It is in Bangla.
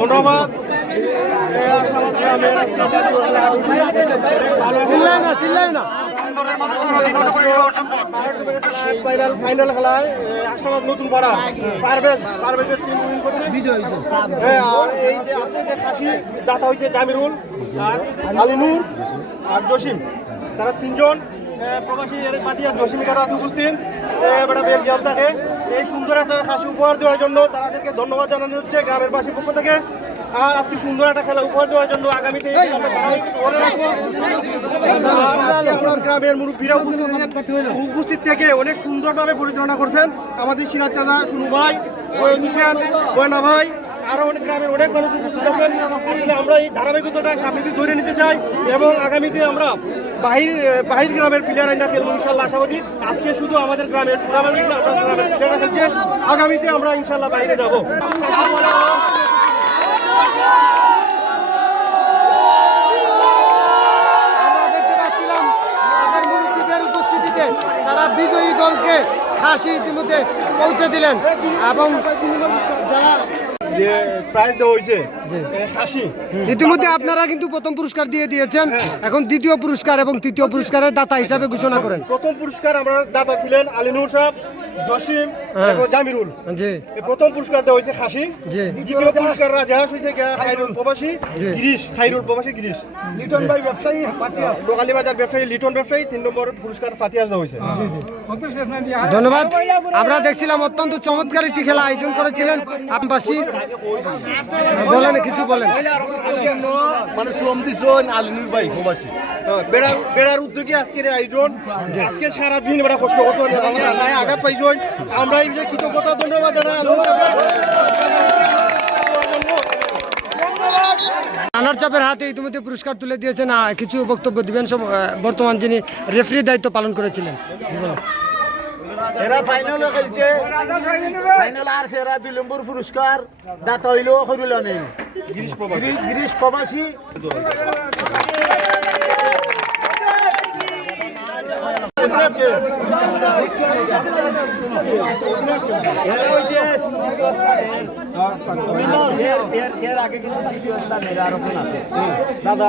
ধন্যবাদ। ফাইনাল খেলায় আশাবাদ নতুন পাড়া পারভেজের টিম উইন করছে, বিজয় হয়েছে। আর এই যে আজকে যে খাসি দাতা হয়েছে জামিরুল আর আলিনুর আর জসিম, তারা তিনজন প্রবাসী পাতি আর জসিম তারা উপস্থিত বেলজিয়াম থাকে। এই সুন্দর একটা খাসি উপহার দেওয়ার জন্য তাদেরকে ধন্যবাদ জানানো হচ্ছে গ্রামের বাসীর পক্ষ থেকে। আর আজকে সুন্দর একটা খেলা উপহার দেওয়ার জন্য আগামীতে আমরা ধরে রাখবো। আপনার গ্রামের মুরব্বীরা উপস্থিত থেকে অনেক সুন্দরভাবে পরিচালনা করছেন। আমাদের সিরাজ চাঁদা, সুনু ভাই, গয়না ভাই, আরও অনেক গ্রামের অনেক মানুষ উপস্থিত আছেন। আসলে আমরা এই ধারাবাহিকতাটা সামনে ধরে নিতে চাই এবং আগামীতে আমরা বাহির গ্রামের প্লেয়ার আইনা খেলবো ইনশাল্লাহ আশাবাদী। আজকে শুধু আমাদের গ্রামের টুর্নামেন্ট আমরা গ্রামের প্লেয়াররা খেলছে, আগামীতে আমরা ইনশাল্লাহ বাইরে যাবো। উপস্থিতিতে তারা বিজয়ী দলকে খাসি ইতিমধ্যে পৌঁছে দিলেন এবং যারা যে প্রাইজ দেওয়া হয়েছে খাসি, ইতিমধ্যে আপনারা কিন্তু প্রথম পুরস্কার দিয়ে দিয়েছেন, এখন দ্বিতীয় পুরস্কার এবং তৃতীয় পুরস্কারের দাতা হিসাবে ঘোষণা করেন। প্রথম পুরস্কার আমরা দাতা ছিলেন আলিনুর সাহেব, জসিম এবং জামিরুল। জি, প্রথম পুরস্কার দেওয়া হয়েছে খাসি। জি, দ্বিতীয় পুরস্কার রাজহাঁস হয়েছে খাইরুল প্রবাসী গিরিশ, গিরিশ। লিটন ভাই ব্যবসায়ী ফাতিয়াস, লোকালী বাজার ব্যবসায়ী লিটন ব্যবসায়ী। 3 নম্বর পুরস্কার ফাতিয়াস দেওয়া হয়েছে। ধন্যবাদ। আমরা দেখছিলাম অত্যন্ত চমৎকার একটি খেলা আয়োজন করেছিলেন আমবাসী। বলেন, কিছু বলেন। মানে শ্রম দিচ্ছেন আলিনুর ভাই প্রবাসী বেড়ার উদ্যোগে আজকের আয়োজন। আজকে সারাদিন বেড়া কষ্ট করতে আঘাত পাইছেন, আমরা এই বিষয়ে কৃতজ্ঞতা ধন্যবাদ জানাই। রানার চাপের হাতে ইতিমধ্যে পুরস্কার তুলে দিয়েছেন, কিছু বক্তব্য দিবেন বর্তমান যিনি রেফারির দায়িত্ব পালন করেছিলেন। এরা ফাইনালে খেলছে, ফাইনাল আর সেরা 2 নম্বর পুরস্কার দাতা হইল হরুল আমিন গিরিশ প্রবাসী। এর আগে কিন্তু তৃতীয় স্থানে আরোপণ আছে দাদা।